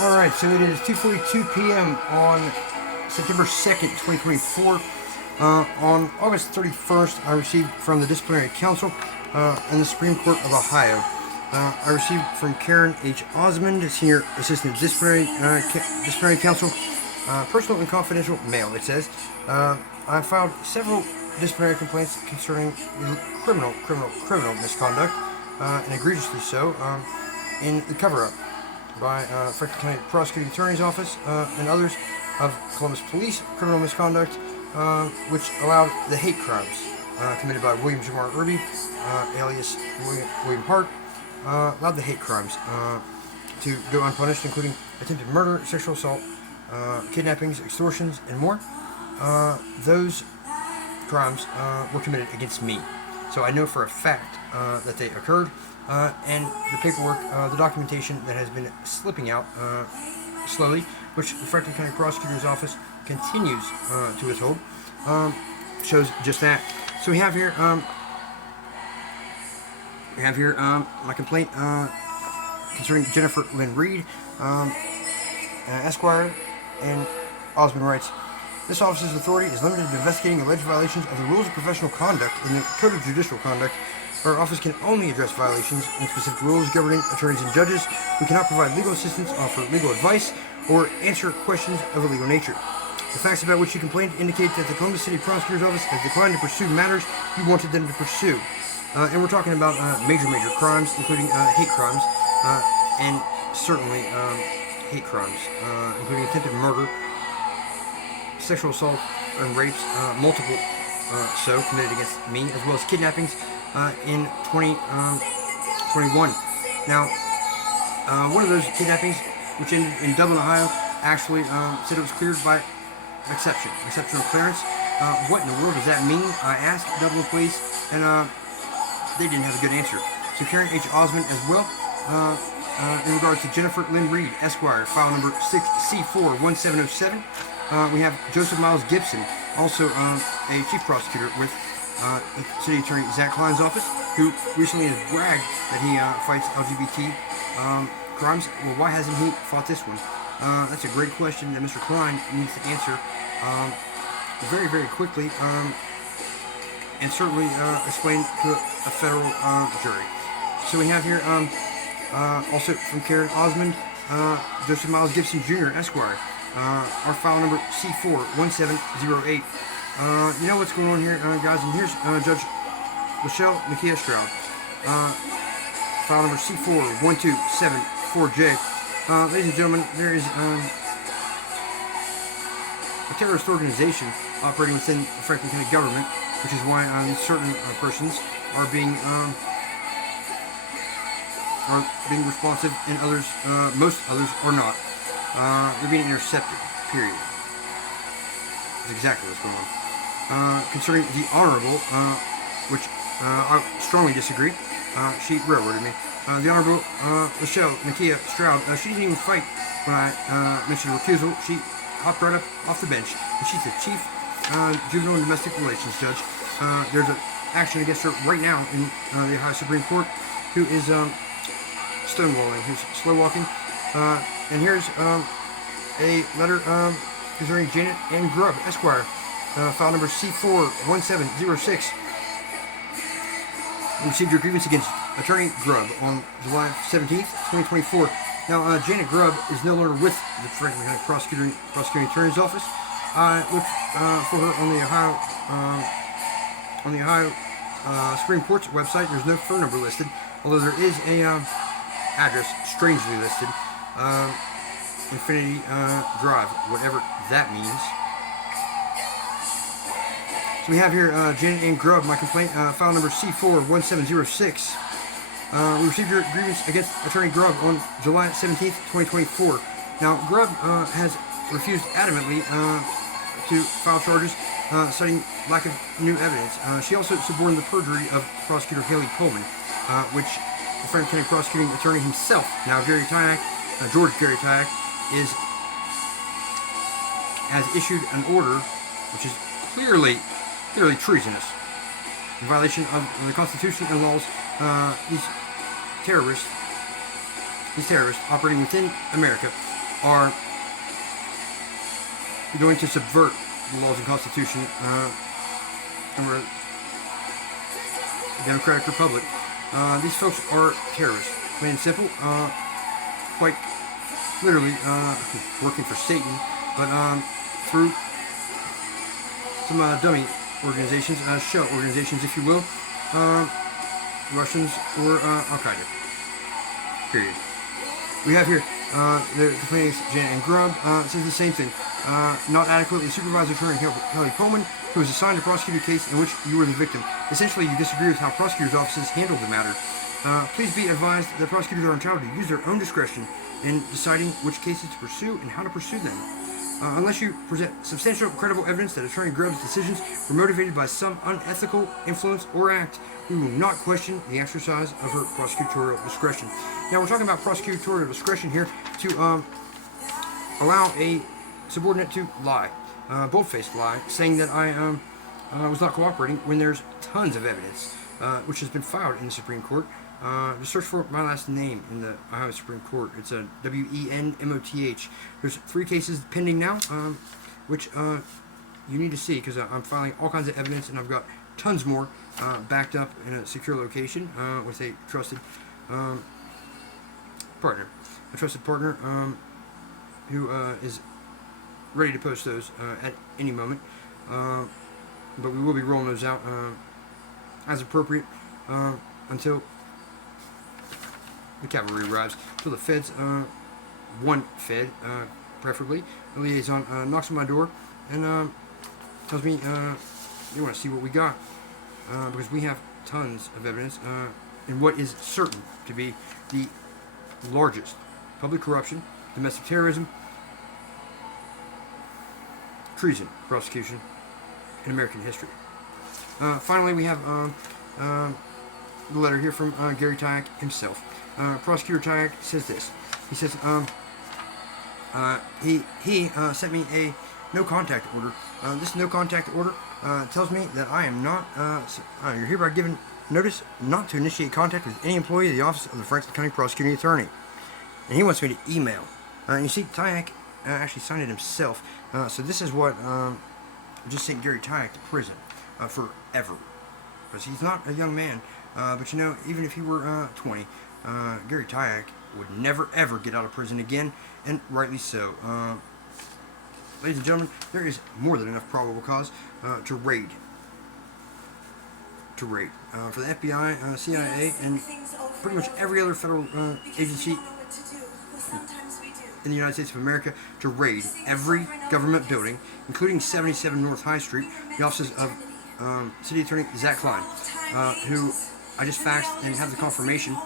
Alright, so it is 2:42 p.m. on September 2nd, 2024. On August 31st, I received from the Disciplinary Counsel in the Supreme Court of Ohio. I received from Karen H. Osmond, Senior Assistant Disciplinary Counsel, personal and confidential mail, it says. I filed several disciplinary complaints concerning criminal misconduct, and egregiously so, in the cover-up by Franklin County Prosecuting Attorney's Office and others of Columbus Police criminal misconduct, which allowed the hate crimes committed by William Jamar Irby, alias William Hart, allowed the hate crimes to go unpunished, including attempted murder, sexual assault, kidnappings, extortions, and more. Those crimes were committed against me. So I know for a fact that they occurred, and the paperwork, the documentation that has been slipping out slowly, which the Franklin County Prosecutor's Office continues to withhold, shows just that. So we have here my complaint concerning Jennifer Lynn Reid, Esquire, and Osmond writes, "This office's authority is limited to investigating alleged violations of the rules of professional conduct in the Code of Judicial Conduct. Our office can only address violations in specific rules governing attorneys and judges. We cannot provide legal assistance, offer legal advice, or answer questions of a legal nature. The facts about which you complained indicate that the Columbus City Prosecutor's Office has declined to pursue matters you wanted them to pursue." And we're talking about major crimes, including hate crimes, and certainly hate crimes, including attempted murder, sexual assault, and rapes, multiple so committed against me, as well as kidnappings in 2021. Now, one of those kidnappings, which ended in Dublin, Ohio, actually said it was cleared by exceptional clearance. What in the world does that mean? I asked Dublin police, and they didn't have a good answer. So Karen H. Osmond as well, in regards to Jennifer Lynn Reid, Esquire, file number 6C41707. We have Joseph Miles Gibson, also a chief prosecutor with City Attorney Zach Klein's office, who recently has bragged that he fights LGBT crimes. Well, why hasn't he fought this one? That's a great question that Mr. Klein needs to answer very, very quickly, and certainly explain to a federal jury. So we have here also from Karen Osmond, Joseph Miles Gibson Jr., Esquire, our file number C41708. You know what's going on here, guys, and here's Judge Lasheyl Stroud, file number C41274J. Ladies and gentlemen, there is a terrorist organization operating within the Franklin County government, which is why certain persons are being responsive, and others, most others, are not. They're being intercepted, period. That's exactly what's going on. Concerning the Honorable, which I strongly disagree, she railroaded me. The Honorable Lasheyl Stroud, she didn't even fight when I mentioned recusal. She hopped right up off the bench, and she's the Chief Juvenile and Domestic Relations Judge. There's an action against her right now in the Ohio Supreme Court, who is stonewalling, who's slow walking. And here's a letter concerning Janet Ann Grubb, Esquire, file number C41706. We received your grievance against Attorney Grubb on July 17th, 2024. Now, Janet Grubb is no longer with the Franklin County Prosecuting Attorney's Office. I looked for her on the Ohio Supreme Court's website. There's no phone number listed, although there is a address strangely listed, Infinity Drive, whatever that means. So we have here Janet Ann Grubb, my complaint, file number C41706. We received your grievance against Attorney Grubb on July 17th, 2024. Now, Grubb has refused adamantly to file charges, citing lack of new evidence. She also suborned the perjury of Prosecutor Haley Coleman, which the Franklin County Prosecuting Attorney himself, now Tyack, George Tyack, has issued an order which is clearly treasonous, in violation of the Constitution and laws. These terrorists operating within America are going to subvert the laws and Constitution of a democratic republic. These folks are terrorists, plain and simple. Quite literally working for Satan, but through some dummy organizations, shell organizations, if you will, Russians or Al-Qaeda. Period. We have here the complainants, Jan and Grubb, says the same thing. Not adequately, Supervisor Attorney Haley Coleman, who was assigned to prosecute a case in which you were the victim. Essentially, you disagree with how prosecutors' offices handled the matter. Please be advised that prosecutors are entitled to use their own discretion in deciding which cases to pursue and how to pursue them. Unless you present substantial, credible evidence that Attorney Grubb's decisions were motivated by some unethical influence or act, we will not question the exercise of her prosecutorial discretion. Now, we're talking about prosecutorial discretion here to allow a subordinate to lie, bold-faced lie, saying that I was not cooperating when there's tons of evidence, which has been filed in the Supreme Court. Just search for my last name in the Ohio Supreme Court. It's a Wenmoth. There's 3 cases pending now, which you need to see because I'm filing all kinds of evidence, and I've got tons more backed up in a secure location with a trusted partner. A trusted partner who is ready to post those at any moment. But we will be rolling those out as appropriate until the cavalry arrives. Until the feds, one fed, preferably, the liaison, knocks on my door and tells me they want to see what we got. Because we have tons of evidence in what is certain to be the largest public corruption, domestic terrorism, treason prosecution in American history. Finally, we have the letter here from Gary Tyack himself. Prosecutor Tyack says this. He says he sent me a no contact order. This no contact order tells me that I am not, you're hereby given notice not to initiate contact with any employee of the Office of the Franklin County Prosecuting Attorney. And he wants me to email. You see, Tyack actually signed it himself. So this is what just sent Gary Tyack to prison forever. Because he's not a young man. But you know, even if he were 20, Gary Tyack would never ever get out of prison again, and rightly so. Ladies and gentlemen, there is more than enough probable cause to raid. For the FBI, CIA, and pretty much every other federal agency in the United States of America to raid every government building, including 77 North High Street, the offices of City Attorney Zach Klein, who I just faxed and have the confirmation.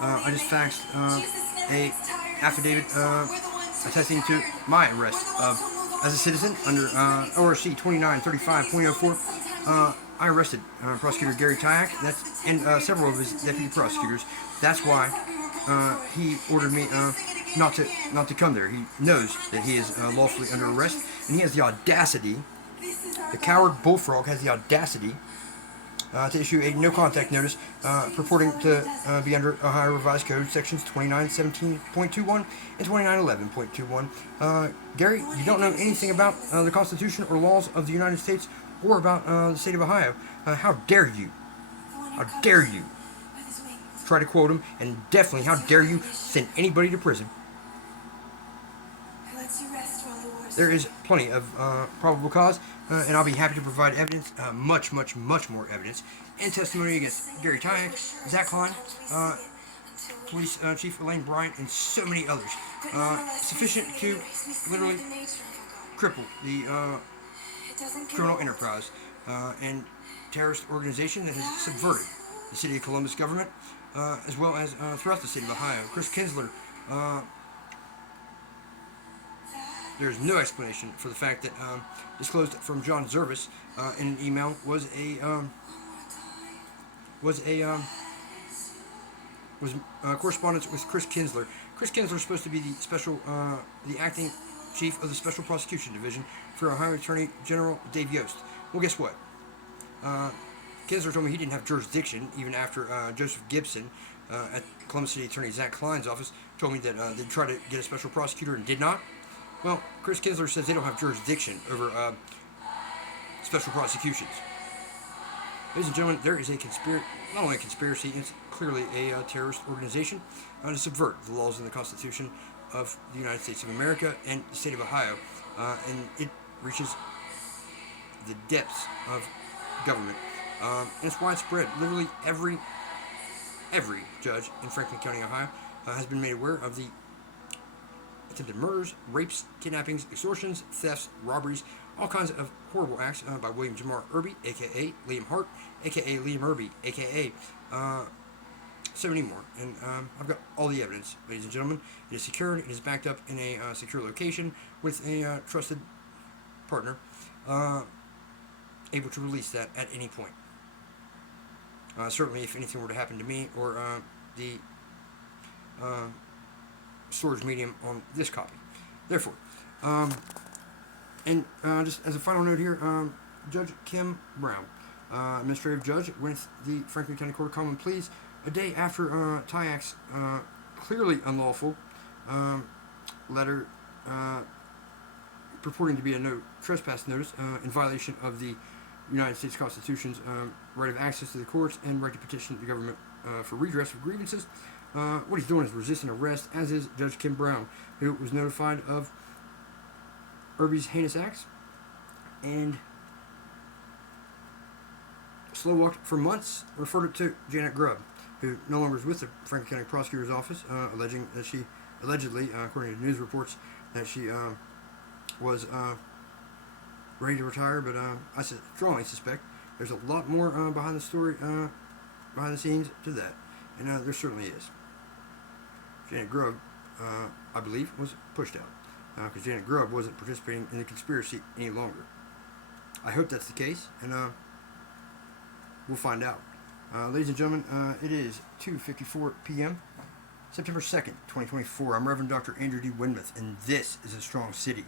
I just faxed a affidavit attesting to my arrest as a citizen under ORC 2935.04. I arrested Prosecutor Gary Tyack and several of his deputy prosecutors. That's why he ordered me not to come there. He knows that he is lawfully under arrest, and he has the audacity. The coward bullfrog has the audacity to issue a no-contact notice purporting to be under Ohio Revised Code sections 2917.21 and 2911.21. Gary, you don't know anything about the Constitution or laws of the United States or about the state of Ohio. How dare you? How dare you try to quote him, and definitely how dare you send anybody to prison? There is plenty of probable cause, and I'll be happy to provide evidence, much more evidence, and testimony against Gary Tyack, Zach Klein, Police Chief Elaine Bryant, and so many others, sufficient to literally cripple the criminal enterprise and terrorist organization that has subverted the city of Columbus government, as well as throughout the state of Ohio. Chris Kinsler. There's no explanation for the fact that disclosed from John Zervis in an email was correspondence with Chris Kinsler. Chris Kinsler is supposed to be the acting chief of the Special Prosecution Division for Ohio Attorney General Dave Yost. Well, guess what? Kinsler told me he didn't have jurisdiction even after Joseph Gibson at Columbus City Attorney Zach Klein's office told me that they'd try to get a special prosecutor and did not. Well, Chris Kinsler says they don't have jurisdiction over special prosecutions. Ladies and gentlemen, there is a not only a conspiracy, it's clearly a terrorist organization to subvert the laws and the Constitution of the United States of America and the state of Ohio, and it reaches the depths of government. And it's widespread. Literally every judge in Franklin County, Ohio, has been made aware of the attempted murders, rapes, kidnappings, extortions, thefts, robberies, all kinds of horrible acts by William Jamar Irby, aka Liam Hart, aka Liam Irby, aka so many more. And I've got all the evidence, ladies and gentlemen. It is secured. It is backed up in a secure location with a trusted partner, able to release that at any point. Certainly, if anything were to happen to me or the storage medium on this copy. Therefore, and just as a final note here, Judge Kim Brown, administrative judge with the Franklin County Court of Common Pleas, a day after Tyack's clearly unlawful letter purporting to be a no trespass notice in violation of the United States Constitution's right of access to the courts and right to petition the government for redress of grievances. What he's doing is resisting arrest, as is Judge Kim Brown, who was notified of Irby's heinous acts and slow walked for months, referred it to Janet Grubb, who no longer is with the Franklin County Prosecutor's Office, alleging that she allegedly, according to news reports, that she was ready to retire. But I strongly suspect there's a lot more behind the story, behind the scenes to that, and there certainly is. Janet Grubb, I believe, was pushed out because Janet Grubb wasn't participating in the conspiracy any longer. I hope that's the case, and we'll find out. Ladies and gentlemen, it is 2:54 p.m., September 2nd, 2024. I'm Reverend Dr. Andrew D. Winmuth, and this is A Strong City.